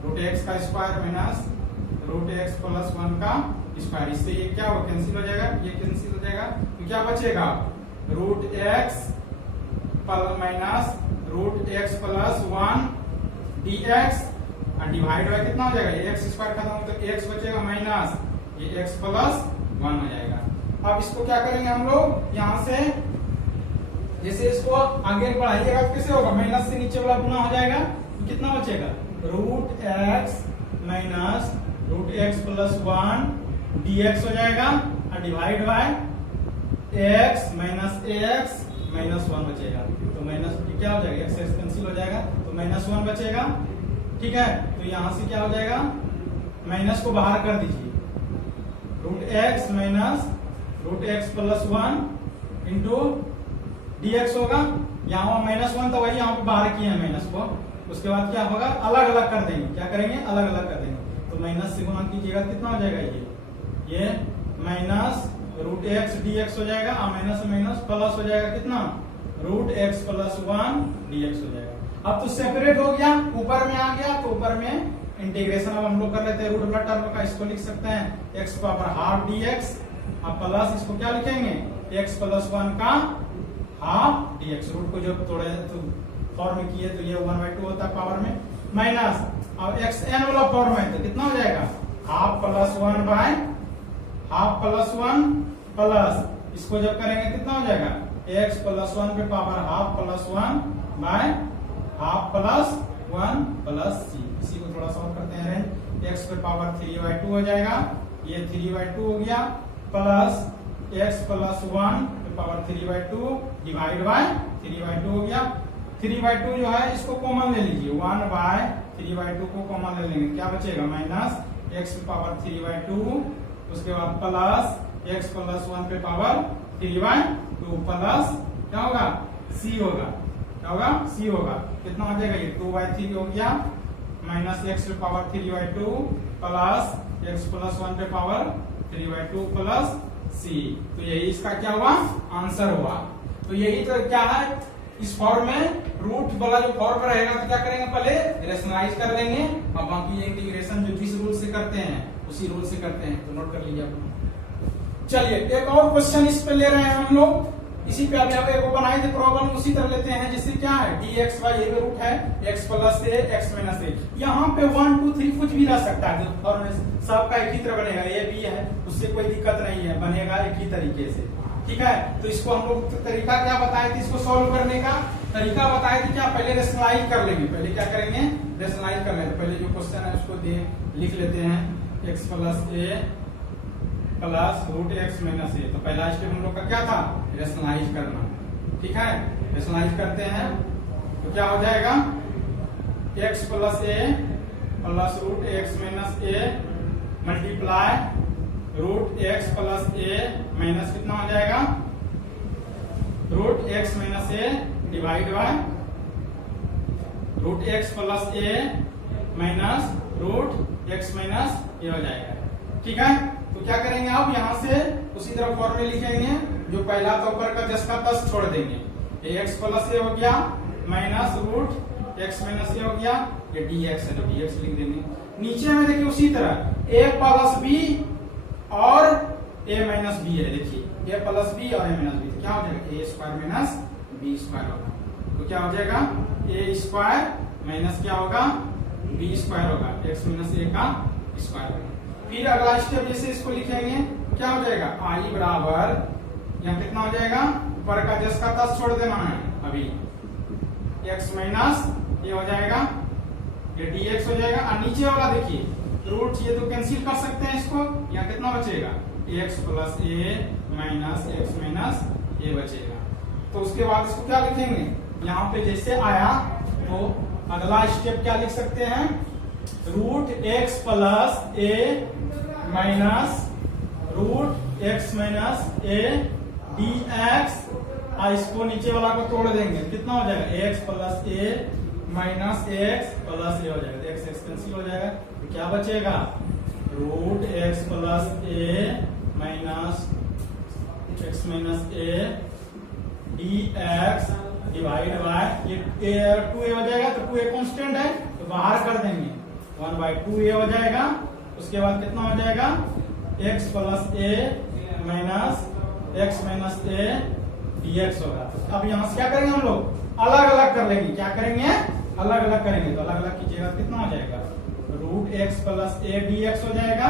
रूट एक्स का square minus root x plus 1 का स्क्वायर। इससे ये क्या हो कैंसिल हो जाएगा, ये कैंसिल हो जाएगा, तो क्या बचेगा root x minus root x plus 1 d x और डिवाइड बाय कितना हो जाएगा, एक्स स्क्वायर खत्म हो तो एक्स बचेगा माइनस ये एक्स प्लस 1 हो जाएगा। अब इसको क्या करेंगे हम लोग, यहां से जैसे इसको आगे बढ़ाइएगा तो कैसे होगा, माइनस से नीचे वाला गुना हो जाएगा, तो कितना बचेगा root x minus root x plus 1 dx हो जाएगा और divide by x minus x minus 1 बचेगा, तो माइनस क्या हो जाएगा, एक्स एक्स कैंसिल हो जाएगा तो माइनस 1 बचेगा। ठीक है, तो यहां से क्या हो जाएगा, माइनस को बाहर कर दीजिए, root x minus root x plus 1 into dx होगा, यहाँ माइनस 1 तो वही यहाँ पे बाहर किए हैं माइनस को, उसके बाद क्या होगा, अलग अलग कर देंगे, क्या करेंगे अलग अलग कर देंगे, तो माइनस से गुणा कीजिएगा कितना हो जाएगा, ये माइनस रूट एक्स dx हो जाएगा और माइनस से माइनस प्लस हो जाएगा कितना, रूट एक्स प्लस 1 dx हो जाएगा। अब तो सेपरेट हो गया, ऊपर में आ गया, तो ऊपर में इंटीग्रेशन अब हम लोग कर लेते हैं, रूट वाला टर्म का इसको लिख सकते हैं एक्स पावर हाफ dx और प्लस इसको क्या लिखेंगे, एक्स प्लस 1 का हाफ dx। रूट को जब तोड़े तो फॉर्म में किए तो ये 1/2 होता है पावर में, माइनस अब एक्स एन वाला फॉर्म है तो कितना हो जाएगा, half plus 1 by half plus 1 plus इसको जब करेंगे कितना हो जाएगा, एक्स प्लस 1 पे power half plus 1 by half plus 1 plus C. इसी को थोड़ा सॉल्व करते हैं, एक्स पे पावर 3/2 हो जाएगा, ये 3/2 हो गया, प्लस एक्स प्लस 1 पे पावर 3/2 डिवाइड बाय 3/2 हो गया। 3/2 जो है इसको कॉमन ले लीजिए, 1 बाय 3/2 को कॉमन ले लेंगे, क्या बचेगा माइनस एक्स पे पावर 3/2, उसके बाद प्लस एक्स प्लस 1 पे पावर 3/2 प्लस क्या होगा, सी होगा, क्या होगा, सी होगा, कितना हो जाएगा, ये 2/3 हो गया, माइनस एक्स पे पावर 3/2 प्लस एक्स प्लस 1 पे पावर 3/2 प्लस सी। तो यही इसका क्या हुआ, आंसर हुआ। तो यही तो क्या है, इस फॉर्म में रूट वाला जो फॉर्म रहेगा तो क्या करेंगे, पहले रेशनलाइज कर लेंगे और बाकी इंटीग्रेशन जो जिस रूल से करते हैं उसी रूल से करते हैं, तो नोट कर लीजिए आप। चलिए एक और क्वेश्चन इस पे ले रहे हैं हम लोग, इसी पे अभी एक बनाए थे प्रॉब्लम, उसी तरह लेते हैं, जिससे क्या है dx y ये रूट है x plus a x minus a, यहाँ पे 1 2 3 कुछ भी रह सकता है, फॉर्म सबका एक ही तरह बनेगा, ये भी है उससे कोई दिक्कत नहीं है, बनेगा एक ही तरीके से। ठीक है, तो इसको हम लोग तरीका क्या बताए थे, इसको सॉल्व करने का तरीका बताए थे क्या, पहले रेशनलाइज कर लेंगे, पहले क्या करेंगे रेशनलाइज कर लेंगे, पहले जो क्वेश्चन है उसको लिख लेते हैं, x plus a plus root x minus a. तो पहला स्टेप हम लोग का क्या था, रेशनलाइज करना। ठीक है, रेशनलाइज करते हैं तो क्या हो जाएगा, x plus a plus root x minus a multiply root x plus a minus कितना हो जाएगा, root x minus a divide by root x plus a minus root x minus a हो जाएगा। ठीक है, तो क्या करेंगे आप यहाँ से उसी तरह फॉर्मूले लिखेंगे, जो पहला तो ऊपर का जस का तस छोड़ देंगे, ax प्लस ए हो गया minus root x minus a हो गया, ये dx है तो dx लिख देंगे। नीचे में देखिए उसी तरह a प्लस बी और a माइनस बी है, देखिए a प्लस बी और a माइनस बी, क्या हो जाएगा a square minus b square होगा, तो क्या हो जाएगा a स्क्वायर माइनस क्या होगा बी स्क्वायर होगा, x माइनस a का स्क्वायर होगा। फिर अगला स्टेप जैसे इसको लिखेंगे क्या हो जाएगा i बराबर यहाँ कितना हो जाएगा, ऊपर का जस का तस छोड़ देना है अभी, x माइनस ये हो जाएगा, ये dx हो जाएगा, और नीचे वाला देखिए रूट ये तो कैंसिल कर सकते हैं इसको, यहाँ कितना बचेगा x plus a minus x minus ए बचेगा। तो उसके बाद इसको क्या लिखेंगे, यहाँ पे जैसे आया तो अगला स्टेप क्या लिख सकते हैं, root x plus a minus root x minus a d x, और इसको नीचे वाला को तोड़ देंगे, कितना हो जाएगा x plus a minus x plus ए हो जाएगा, x x कैंसिल हो जाएगा, तो क्या बचेगा root x plus a minus x minus a d x divide by ये 2a हो जाएगा, तो 2a कांस्टेंट है तो बाहर कर देंगे, 1/2a हो जाएगा। उसके बाद कितना हो जाएगा x plus a minus x minus A dx होगा। अब यहाँ से क्या करेंगे हम लोग अलग अलग कर लेंगे, क्या करेंगे अलग अलग करेंगे, तो अलग अलग कीजिएगा कितना हो जाएगा रूट x प्लस ए dx हो जाएगा,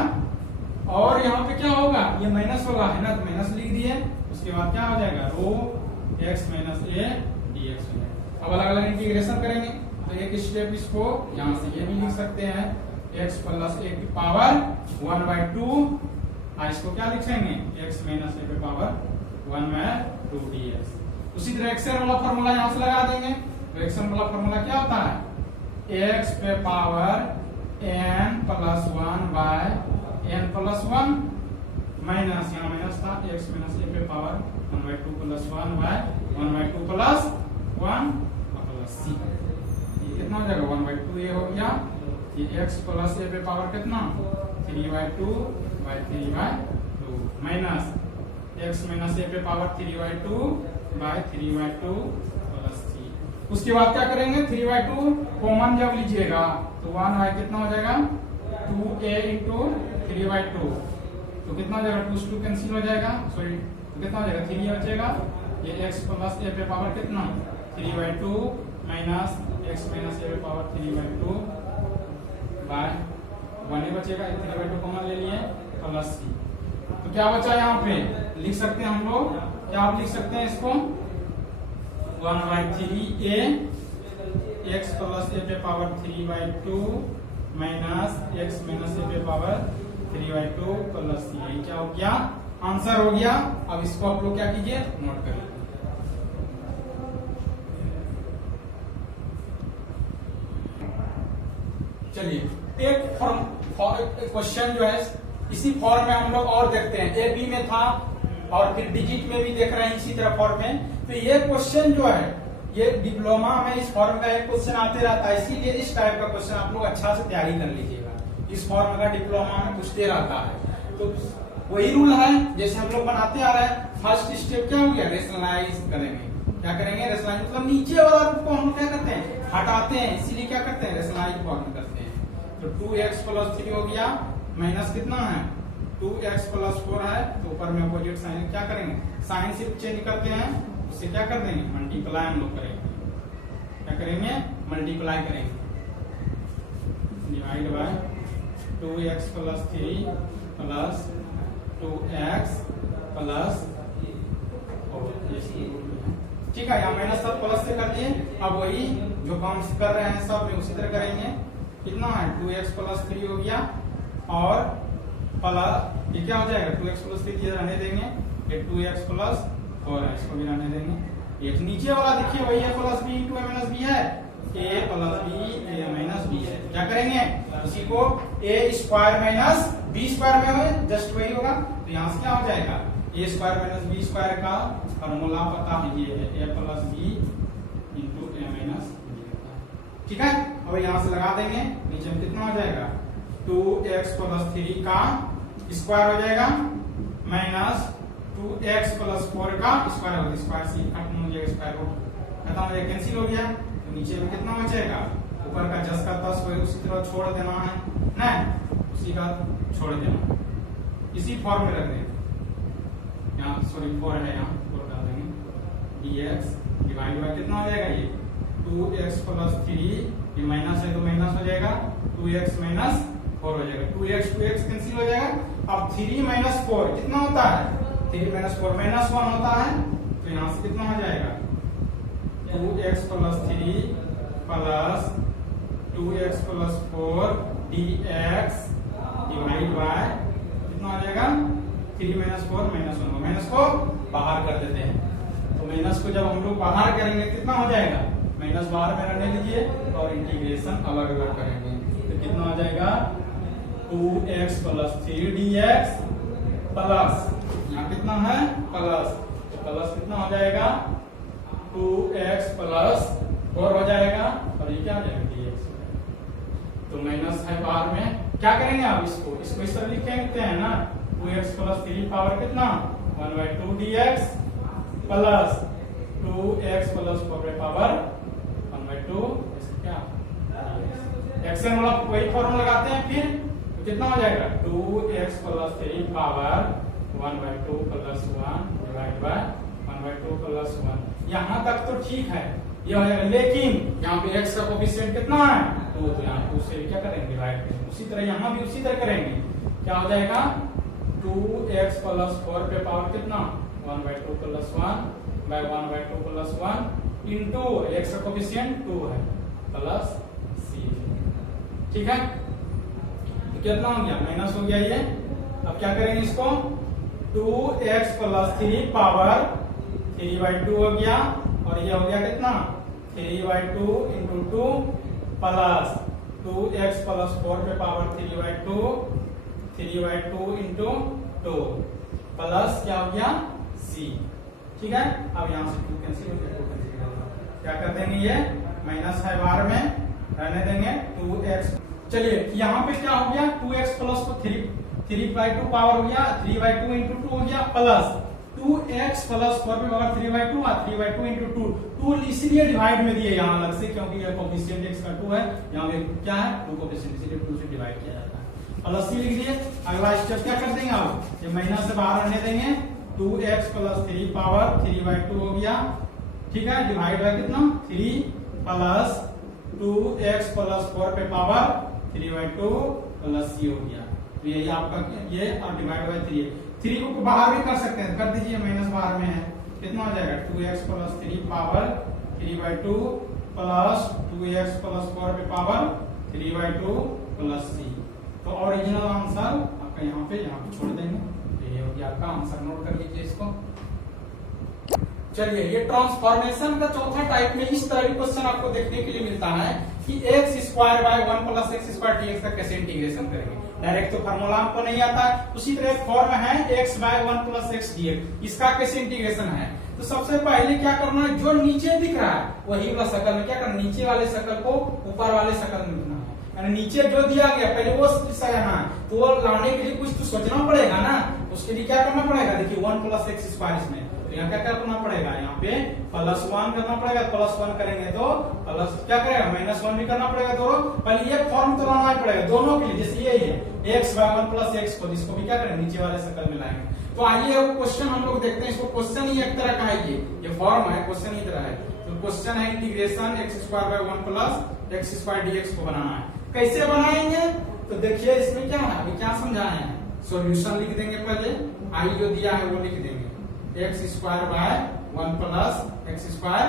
और यहाँ पे क्या होगा ये माइनस होगा है ना, तो माइनस लिख दिए। उसके बाद क्या हो जाएगा रो x माइनस ए dx हो जाएगा। अब अलग अलग इंटीग्रेशन करेंगे, तो एक स्टेप इसको यहाँ से ये भी लिख सकते हैं x प्लस ए की पावर 1/2, और इसको क्या लिखेंगे x माइनस ए पे पावर 1/2 dx। उसी तरह एक्सेल वाला फॉर्मूला यहाँ से लगा देंगे, तो एक्सेल वाला फॉर्मूला क्या होता है x पे power n plus 1 by n plus 1 minus यहाँ माइनस था x माइनस ए पे power 1/2 plus 1 by 1/2 plus 1 plus c, ये कितना हो जाएगा 1/2 ये हो गया, ये x प्लस ए पे पावर कितना 3/2 bye 3/2 minus x minus a पे पावर 3/2 बाय 3/2 प्लस c। उसके बाद क्या करेंगे 3/2 कॉमन जब लीजिएगा तो 1 बाय कितना हो जाएगा 2a इंटू 3/2, तो कितना हो जाएगा 2 2 कैंसिल हो जाएगा, सॉरी तो कितना हो जाएगा 3 बचेगा, ये x प्लस ए पे पावर कितना 3/2 माइनस x माइनस ए पे पावर 3/2 बाय 1 बचेगा, 3/2 कॉमन ले लिए प्लस c। तो क्या बचा यहाँ पे लिख सकते हैं हम लोग, क्या आप लिख सकते हैं इसको 1/3a x प्लस ए पे power 3/2 minus x minus a पे पावर 3/2 प्लस c, ये क्या हो गया आंसर हो गया। अब इसको आप लोग क्या कीजिए नोट कर लीजिए। चलिए एक क्वेश्चन जो है इसी फॉर्म में हम लोग और देखते हैं, ए बी में था और फिर डिजिट में भी देख रहे हैं इसी तरह फॉर्म में। तो ये क्वेश्चन जो है ये डिप्लोमा में इस फॉर्म का एक क्वेश्चन आते रहता है, इसीलिए इस टाइप का क्वेश्चन आप लोग अच्छा से तैयारी कर लीजिएगा, इस फॉर्म का डिप्लोमा में पूछते रहता है। तो वही रूल है जैसे हम लोग बनाते आ रहे हैं। फर्स्ट स्टेप क्या हो गया रेशनलाइज करेंगे, क्या करेंगे रेशनलाइज मतलब नीचे वाला को हम क्या करते हैं हटाते हैं, इसीलिए क्या करते हैं रेशनलाइज फॉर्म करते हैं। तो 2x प्लस 3 हो गया माइनस कितना है 2x प्लस 4 है, तो ऊपर में अपोजिट साइन क्या करेंगे साइन सिर्फ चेंज करते हैं, उससे क्या कर देंगे मल्टीप्लाई हम लोग करेंगे, क्या करेंगे मल्टीप्लाई करेंगे, divide by 2x plus 3 plus 2x plus 4, ठीक है। यहाँ माइनस सब प्लस से कर दिए, अब वही जो काम कर रहे हैं सब में उसी तरह करेंगे। कितना है 2x प्लस 3 हो गया और प्लस ये क्या हो जाएगा 2x प्लस 3 रहने देंगे, ये 2x प्लस 4 है इसको भी रहने देंगे। ये नीचे वाला देखिए वही a plus b into a minus b है, a plus b a minus b है, क्या करेंगे उसी को a square minus b square में जस्ट वही होगा, तो यहाँ से क्या हो जाएगा a square minus b square का फॉर्मूला पता है ये है a plus b into a minus b, ठीक है। अब यहाँ से लगा देंगे, नीचे में कितना हो जाएगा 2x प्लस 3 का स्क्वायर हो जाएगा माइनस 2x प्लस 4 का स्क्वायर होगा, स्क्वायर से खत्म हो जाएगा, स्क्वायर रूट खत्म हो जाएगा, कैंसिल हो गया। तो नीचे में कितना बचेगा, ऊपर का 10 का 10 वही उसी तरह छोड़ देना है ना, उसी का छोड़ देना, इसी फॉर्म में रख देंगे। यहाँ सॉरी 4 है, यहाँ 4 डाल देंगे, dx डिवाइड बाय कितना हो जाएगा ये 2x प्लस 3, ये माइनस है तो माइनस हो जाएगा, 2x माइनस 4 हो जाएगा, 2x कैंसिल हो जाएगा। अब 3 माइनस 4 कितना होता है, 3 माइनस 4 माइनस 1 होता है, तो यहाँ से कितना हो जाएगा 2x plus 3 plus 2x plus 4 dx divide by कितना हो जाएगा 3 माइनस 4 माइनस 1, माइनस को बाहर कर देते हैं। तो माइनस को जब हम लोग बाहर करेंगे कितना हो जाएगा, माइनस बाहर में रहने दीजिए और इंटीग्रेशन अलग अलग करेंगे, तो कितना हो जाएगा 2x प्लस 3 dx प्लस यहाँ कितना है प्लस, तो प्लस कितना हो जाएगा 2x प्लस 4 हो जाएगा, और ये क्या हो जाएगा dx। तो माइनस है बाहर में, क्या करेंगे आप इसको इस तरह लिख सकते हैं ना, 2x प्लस 3 पावर कितना 1/2 dx plus 2x plus 4 power 1/2, क्या एक्शन वाला वही फॉर्मूला लगाते हैं, फिर तो कितना हो जाएगा 2x plus 3 power 1/2 plus 1 divide bye 1/2 plus 1। यहाँ तक तो ठीक है ये हो जाएगा, लेकिन यहाँ पे x का कोफिशिएंट कितना है 2, तो यहाँ 2 से क्या करेंगे डिवाइड करेंगे, उसी तरह यहाँ भी उसी तरह करेंगे, क्या हो जाएगा 2x प्लस 4 पे पावर कितना 1/2 plus 1 by 1/2 plus 1 into x का कोफिशिएंट 2 है प्लस c, ठीक है। तो कितना हो गया माइनस हो गया ये। अब क्या करेंगे इसको 2x प्लस 3 पावर 3/2 हो गया, और ये हो गया कितना 3/2 इंटू 2 प्लस 2x प्लस 4 पे पावर 3/2 इंटू 2 प्लस क्या हो गया c, ठीक है। अब यहाँ से 2 कैंसिल हो गया, क्या कर देंगे ये माइनस है बाहर में रहने देंगे 2x। चलिए यहाँ पे क्या हो गया 2x प्लस 3/2 पावर हो गया 3/2 इंटू 2 हो गया प्लस 2x प्लस 4 पे पावर 3/2 और 3/2 इंटू 2 इसलिए डिवाइड में दिए यहाँ अलग से, क्योंकि ये कोफिशिएंट x का 2 है, यहाँ पे क्या है 2 कोफिशिएंट, इसलिए 2 से डिवाइड किया जाता है, प्लस c लिख दिए। अगला स्टेप क्या कर देंगे आप, ये माइनस से बाहर रहने देंगे, 2x प्लस 3 पावर 3/2 हो गया, ठीक है, डिवाइड बाय कितना 3 प्लस 2x प्लस 4 पे पावर 3/2 प्लस c हो गया। तो यही आपका ये और डिवाइड बाय 3 को बाहर भी कर सकते हैं, कर दीजिए, माइनस बाहर में है, कितना हो जाएगा 2x plus 3 power 3/2 plus 2x plus 4 पे पावर 3/2 प्लस c। तो ओरिजिनल आंसर आपका यहाँ पे छोड़ देंगे, तो ये हो गया आपका आंसर, नोट कर लीजिए इसको। चलिए ये ट्रांसफॉर्मेशन का चौथा टाइप में इस तरह क्वेश्चन आपको देखने के लिए मिलता है कि x square by 1 plus x square dx का कैसे इंटीग्रेशन करेंगे। डायरेक्ट तो फार्मूला आपको नहीं आता, उसी तरह फॉर्म है x by 1 plus x dx, इसका कैसे इंटीग्रेशन है। तो सबसे पहले क्या करना है, जो नीचे दिख रहा है वही वाला शकल में क्या करना, नीचे वाले शकल को ऊपर वाले शकल में लिखना है, यानी नीचे जो दिया गया पहले वो सजाना है, तो वो लाने के लिए कुछ तो सोचना पड़ेगा ना, उसके लिए क्या करना पड़ेगा, देखिए 1 प्लस x स्क्वायर इसमें, तो यहाँ क्या करना पड़ेगा, यहाँ पे प्लस 1 करना पड़ेगा, प्लस 1 करेंगे तो प्लस क्या करेगा माइनस 1 भी करना पड़ेगा, दोनों पहले ये फॉर्म तो लाना पड़ेगा दोनों के लिए, जैसे ये है x बाय 1 प्लस x को, इसको भी क्या करेंगे नीचे वाले शकल में लाएंगे। तो आइए अब क्वेश्चन हम लोग देखते हैं, इसको क्वेश्चन ही एक तरह का है, ये फॉर्म है क्वेश्चन ही तरह है। तो क्वेश्चन है integration x square by 1 plus x square dx को बनाना है, कैसे बनाएंगे, तो देखिए इसमें क्या है, अभी क्या समझाए हैं, सॉल्यूशन लिख देंगे, पहले आई जो दिया है वो लिख देंगे, x square by 1 plus x square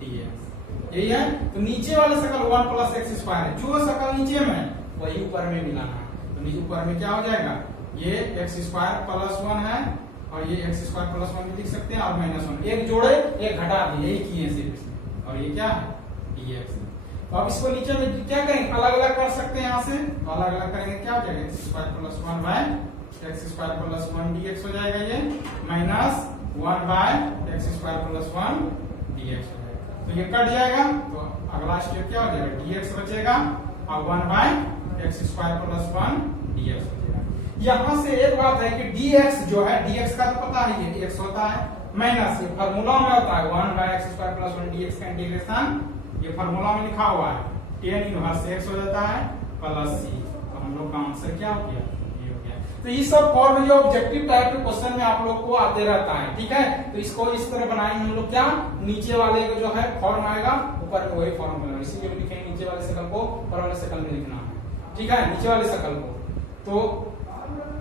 dx, यही है। तो नीचे वाले शकल 1 प्लस x स्क्वायर है, जो शकल नीचे में वही ऊपर में मिलाना है, तो नीचे ऊपर में क्या हो जाएगा, ये x स्क्वायर प्लस 1 है, और ये x स्क्वायर प्लस 1 भी लिख सकते हैं, और माइनस 1, एक जोड़े एक घटा दिए, यही किए सिर्फ, और ये क्या है dx। तो अब इसको नीचे में क्या करेंगे, अलग अलग कर सकते हैं, यहाँ से तो अलग अलग करेंगे, क्या हो जाएगा x square plus 1 by x square plus 1 dx हो जाएगा, ये minus 1 by x square plus 1 dx हो जाएगा, तो ये कट जाएगा, तो अगला स्टेप क्या हो जाएगा, dx बचेगा और 1 by x square plus 1 dx हो जाएगा। यहाँ से एक बात है कि dx जो है, dx का तो पता है ये dx होता है माइनस, ये फार्मूला में होता है 1/x² + 1 dx का इंटीग्रेशन, ये फार्मूला में लिखा हुआ है tan इनवर्स x हो जाता है प्लस c। तो हम लोग का आंसर क्या हो गया, ये हो गया। तो ये सब फॉर्म जो ऑब्जेक्टिव टाइप के क्वेश्चन में आप लोग को आते रहता है, ठीक है। तो इसको इस तरह बनाएंगे हम लोग, क्या नीचे वाले को जो है फॉर्म आएगा, ऊपर में वही फॉर्म बनेगा, इसीलिए लिखेंगे नीचे वाले शकल को ऊपर वाले शकल में लिखना है, ठीक है, नीचे वाले शकल को। तो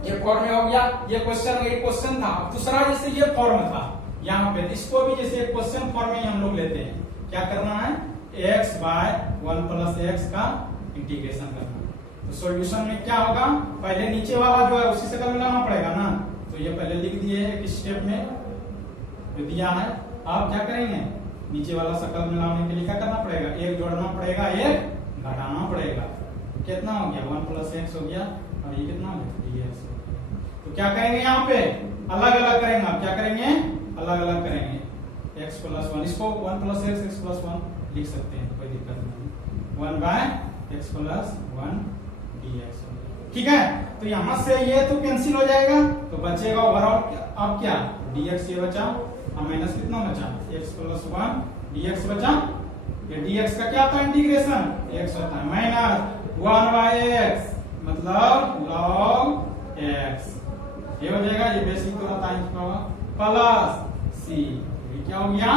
ये फॉर्म हो गया, ये क्वेश्चन, ये क्वेश्चन था। दूसरा जैसे ये फॉर्म था यहाँ पे, इसको भी जैसे क्वेश्चन फॉर्म में हम लोग लेते हैं, क्या करना है, x/1 + x का इंटीग्रेशन करना। तो सॉल्यूशन में क्या होगा, पहले नीचे वाला जो है उसी से कर मिलाना पड़ेगा ना, तो ये पहले लिख दिए एक स्टेप में जो दिया है। आप क्या करेंगे, नीचे वाला शकल मिलाने के लिए क्या करना पड़ेगा, एक जोड़ना पड़ेगा, एक घटाना पड़ेगा। कितना हो गया, 1 + x हो गया, और ये कितना हो गया, dx। तो क्या करेंगे यहाँ पे, अलग अलग करेंगे। आप क्या करेंगे, अलग अलग करेंगे, x + 1, इसको 1 + x + 1 लिख सकते हैं, कोई दिक्कत नहीं, 1/x + 1 dx, ठीक है। तो यहां से ये तो कैंसिल हो जाएगा, तो बचेगा ओवरऑल अब क्या, dx ये बचा, और माइनस कितना बचा, x + 1 dx बचा। ये dx का क्या था इंटीग्रेशन, x होता है माइनस 1/x मतलब log x, ये हो जाएगा, ये बेसिक तो होता है प्लस c। ये क्या हो गया,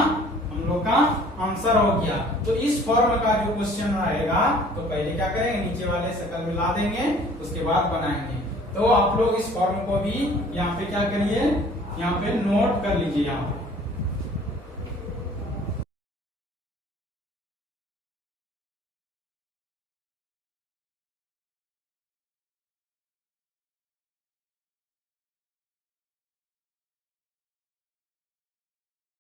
हम लोग का आंसर हो गया। तो इस फॉर्म का जो क्वेश्चन रहेगा, तो पहले क्या करेंगे, नीचे वाले शकल मिला देंगे, उसके बाद बनाएंगे। तो आप लोग इस फॉर्म को भी यहाँ पे क्या करिए, यहाँ पे नोट कर लीजिए यहाँ पे।